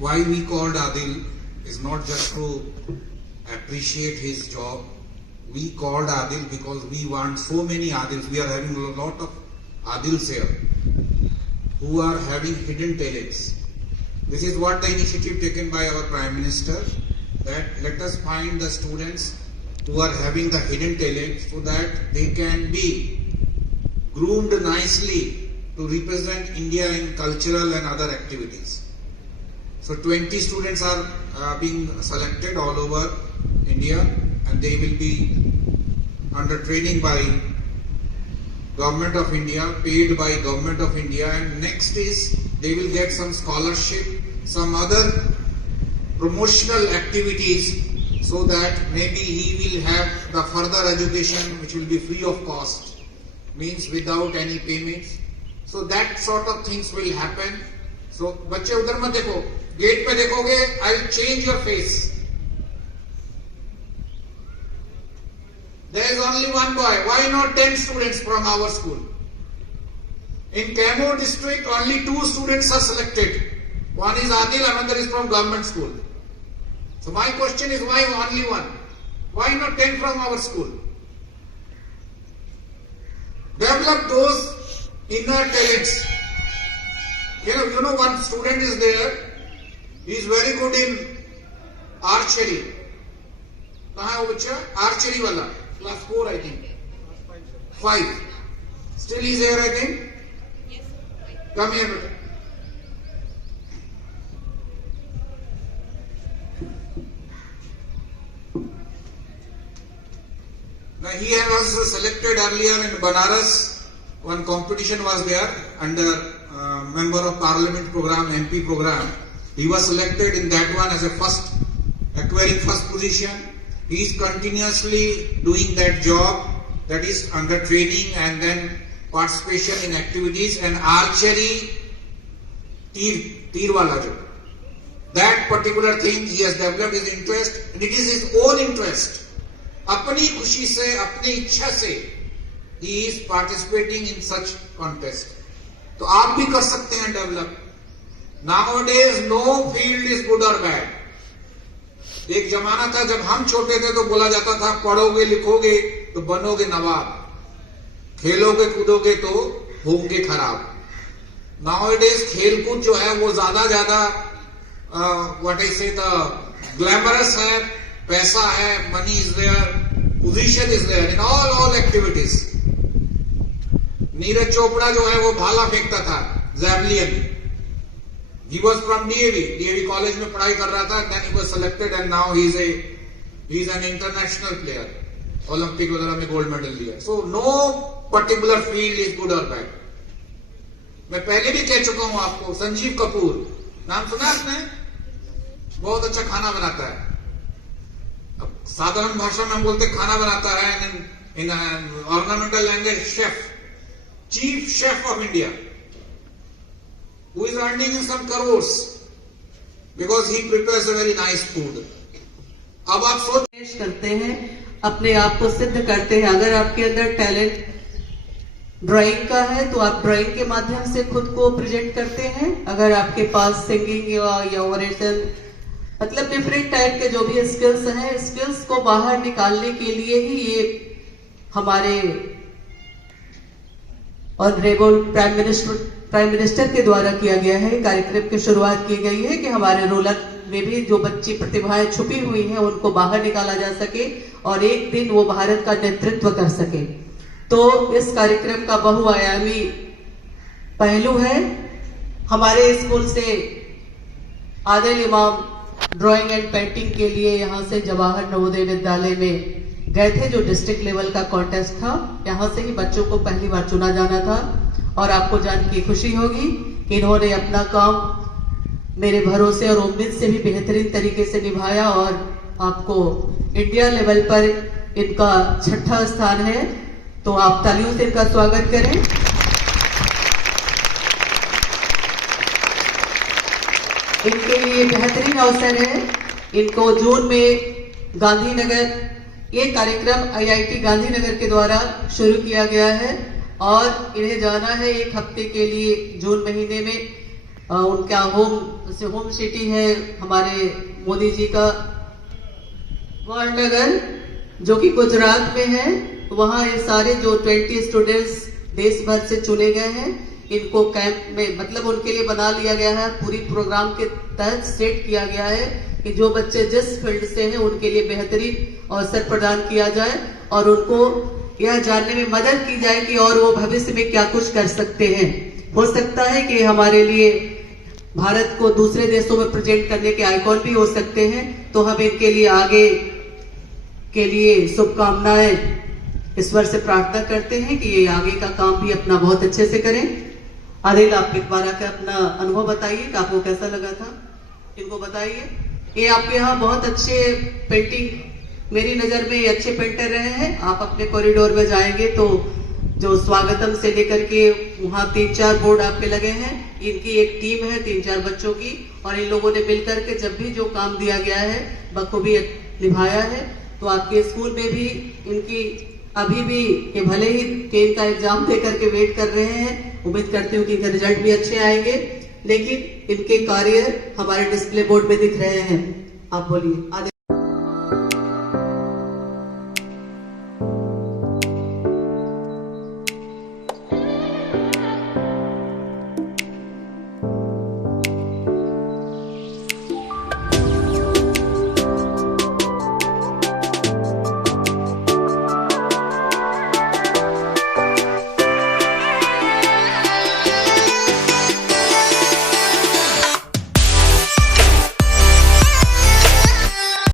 why we called Adil is not just to appreciate his job. We called Adil because we want so many Adils. We are having a lot of Adils here who are having hidden talents. This is what the initiative taken by our Prime Minister, that let us find the students who are having the hidden talent so that they can be groomed nicely to represent India in cultural and other activities. So 20 students are being selected all over India, and they will be under training by Government of India, paid by Government of India, and next is they will get some scholarship, some other promotional activities, so that maybe he will have the further education which will be free of cost, means without any payments. So that sort of things will happen. So बच्चे उधर मत देखो, gate पे देखोगे, I will change your face. There is only one boy. Why not 10 students from our school? In Kaimur district, only 2 students are selected. One is Adil, another is from government school. So my question is, why only one? Why not 10 from our school? Develop those inner talents. You know one student is there. He is very good in archery. कहाँ है वो बच्चा? Archery वाला. Class 4, I think. 5. Still he is here, I think? Yes. Come here, beta. Now he was selected earlier in Banaras. One competition was there under Member of Parliament program, MP program. He was selected in that one as a acquiring first position. He is continuously doing that job, that is under training and then participation in activities, and archery, tir wala jo. That particular thing he has developed his interest, and it is his own interest. अपनी खुशी से, अपनी इच्छा से he is participating in such contest. तो आप भी कर सकते हैं develop. Nowadays no field is good or bad. एक जमाना था जब हम छोटे थे तो बोला जाता था पढ़ोगे लिखोगे तो बनोगे नवाब, खेलोगे कूदोगे तो होंगे खराब. Nowadays खेलकूद जो है वो ज्यादा what I say the glamorous है, पैसा है, money is there, position is there in all activities. Neeraj Chopra जो है वो भाला फेंकता था, javelin. He was from DAV college में पढ़ाई कर रहा था. Then he was selected and now he is an international player. Olympic वगैरह में गोल्ड मेडल लिया. So no particular field is good or bad. मैं पहले भी कह चुका हूं आपको, संजीव कपूर नाम सुना आपने? बहुत अच्छा खाना बनाता है. अब साधारण भाषा में हम बोलते खाना बनाता है, in ornamental language chef, chief chef of India, who is earning some crores because he prepares a very nice food. अब आप सोच करते हैं, अपने आप को सिद्ध करते हैं. अगर आपके अंदर टैलेंट ड्राइंग का है तो आप ड्राइंग के माध्यम से खुद को प्रेजेंट करते हैं. अगर आपके पास सिंगिंग या ओरेशन, मतलब डिफरेंट टाइप के जो भी स्किल्स हैं, स्किल्स को बाहर निकालने के लिए ही ये हमारे ऑनरेबल प्राइम मिनिस्टर के द्वारा किया गया है. कार्यक्रम की शुरुआत की गई है कि हमारे रूरल में भी जो बच्ची प्रतिभाएं छुपी हुई हैं उनको बाहर निकाला जा सके और एक दिन वो भारत का नेतृत्व कर सके. तो इस कार्यक्रम का बहुआयामी पहलू है. हमारे स्कूल से आदिल इमाम ड्राइंग एंड पेंटिंग के लिए यहाँ से जवाहर नवोदय विद्यालय में गए थे, जो डिस्ट्रिक्ट लेवल का कॉन्टेस्ट था. यहाँ से ही बच्चों को पहली बार चुना जाना था और आपको जान के खुशी होगी कि इन्होंने अपना काम मेरे भरोसे और उम्मीद से भी बेहतरीन तरीके से निभाया और आपको इंडिया लेवल पर इनका 6ठा स्थान है. तो आप तालियों से इनका स्वागत करें. इनके लिए बेहतरीन अवसर है. इनको जून में गांधीनगर, ये कार्यक्रम IIT गांधीनगर के द्वारा शुरू किया गया है और इन्हें जाना है 1 हफ्ते के लिए जून महीने में उनका होम सिटी है हमारे मोदी जी का वडनगर, जो कि गुजरात में है। वहाँ ये सारे जो 20 स्टूडेंट्स देश भर से चुने गए हैं, इनको कैंप में मतलब उनके लिए बना लिया गया है। पूरी प्रोग्राम के तहत सेट किया गया है कि जो बच्चे जिस फील्ड से हैं उनके लिए बेहतरीन अवसर प्रदान किया जाए और उनको यह जानने में मदद की जाए कि और वो भविष्य में क्या कुछ कर सकते हैं। हो सकता है कि हमारे लिए भारत को दूसरे देशों में प्रेजेंट करने के आइकॉन भी हो सकते हैं। तो हम इनके लिए आगे के लिए शुभकामनाएं ईश्वर से प्रार्थना करते हैं कि ये आगे का काम भी अपना बहुत अच्छे से करें। आदिल, आप एक बार आकर अपना अनुभव बताइए कि आपको कैसा लगा था, इनको बताइए। ये आपके यहाँ बहुत अच्छे पेंटिंग, मेरी नजर में ये अच्छे पेंटर रहे हैं। आप अपने कॉरिडोर में जाएंगे तो जो स्वागतम से लेकर के वहाँ 3-4 बोर्ड आपके लगे हैं। इनकी एक टीम है 3-4 बच्चों की, और इन लोगों ने मिलकर के जब भी जो काम दिया गया है बखूबी निभाया है। तो आपके स्कूल में भी इनकी अभी भी ये भले ही टेन का एग्जाम दे करके वेट कर रहे हैं, उम्मीद करती हूँ कि इनके रिजल्ट भी अच्छे आएंगे, लेकिन इनके कार्य हमारे डिस्प्ले बोर्ड में दिख रहे हैं। आप बोलिए आदिल।